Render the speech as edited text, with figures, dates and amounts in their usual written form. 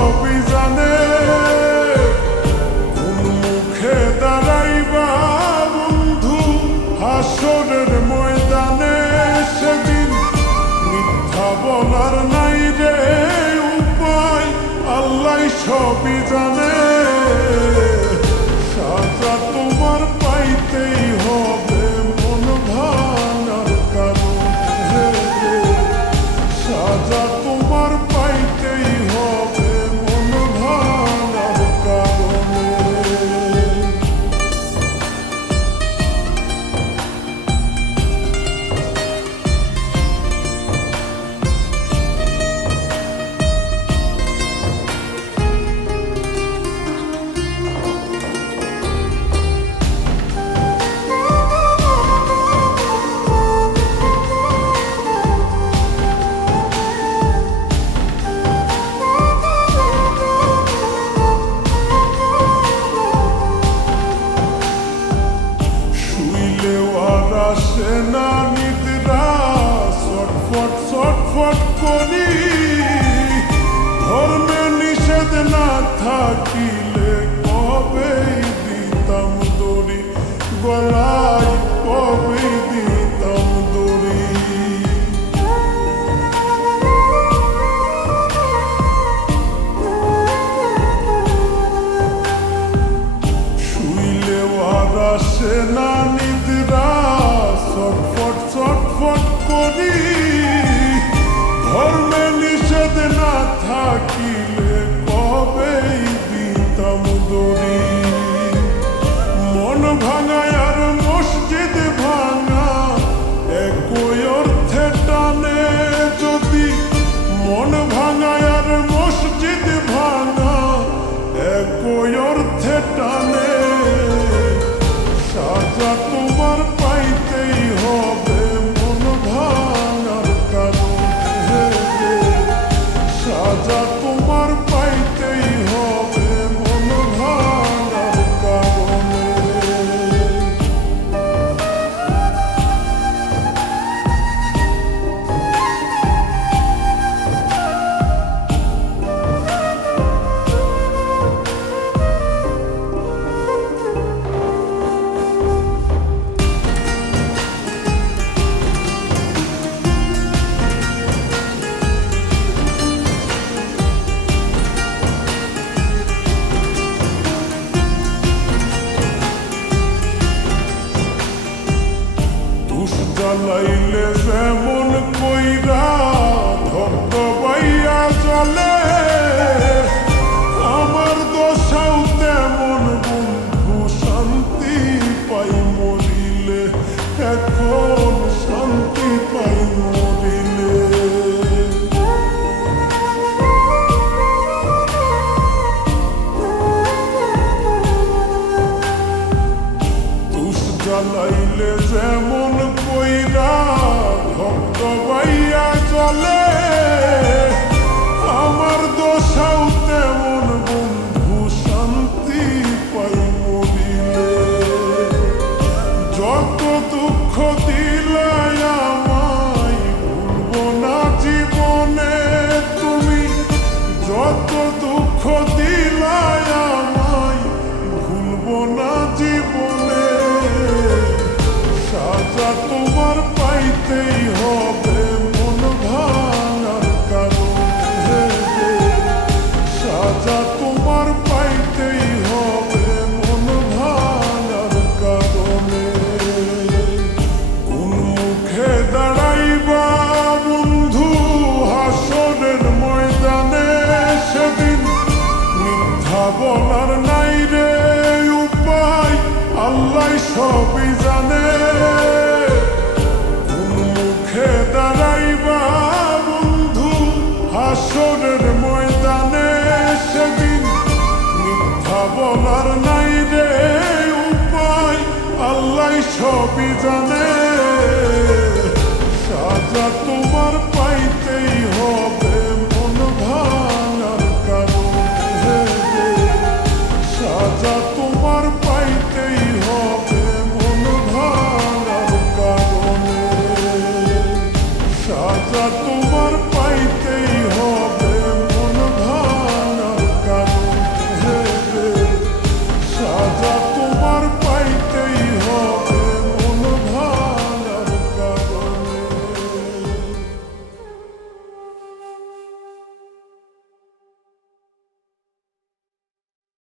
সবই জানে। কোন মুখে দাঁড়াইবা বন্ধু হাসরের ময়দানে, সেদিন মিথ্যা বলার নাই রে উপায়, আল্লাহ সবই জানে। সাজা তোমার পাইতেই হবে মন ভাঙার কারণে, সাজা তোমার পাইতেই হবে মন ভাঙার কারণে। আসে না নিদ্রা, ছটফট ছটফট করি, ধর্মে নিষেধ না থাকিলে কবেই দিতাম দড়ি, গলায় কবেই দিতাম দড়ি। শুইলেও আর আসে না নিদ্রা, ছটফট ছটফট করি, ধর্মে নিষেধ না থাকিলে কবেই দিতাম দড়ি। মন ভাঙায় আর মসজিদ ভাঙা একই অর্থে টানে, যদি মন ভাঙায় আর মসজিদ ভাঙা একই অর্থে টানে, সাজা তোমার পাইতেই হবে মন ভাঙার কারণে, সাজা তোমার পাইতেই হবে মন ভাঙার কারণে। জ্বালাইলে যেমন কইরা ধবধবাইয়া জ্বলে, আমার দশাও তেমন বন্ধু শান্তি পাই মরিলে, এখন শান্তি পাই মরিলে। জ্বালাইলে যেমন কইরা ধবধবাইয়া জ্বলে, আমার দশাও তেমন বন্ধু শান্তি পাই মরিলে। যত দুঃখ দিলাই আমায় ভুলবো না জীবনে, তুমি যত দুঃখ দিলাই আমায় ভুলবো না জীবনে, সাজা তোমার পাইতেই হবে মন ভাঙার কারণে, সাজা তোমার পাইতেই হবে মন ভাঙার কারণে। কোন মুখে দাঁড়াইবা বন্ধু হাসরের ময়দানে, সেদিন মিথ্যা বলার নাই রে উপায়, আল্লাহ সবই জানে। কোন মুখে দাঁড়াইবা বন্ধু হাসরের ময়দানে, সেদিন মিথ্যা বলার নাই রে উপায়, আল্লাহ সবই জানে। সাজা তোমার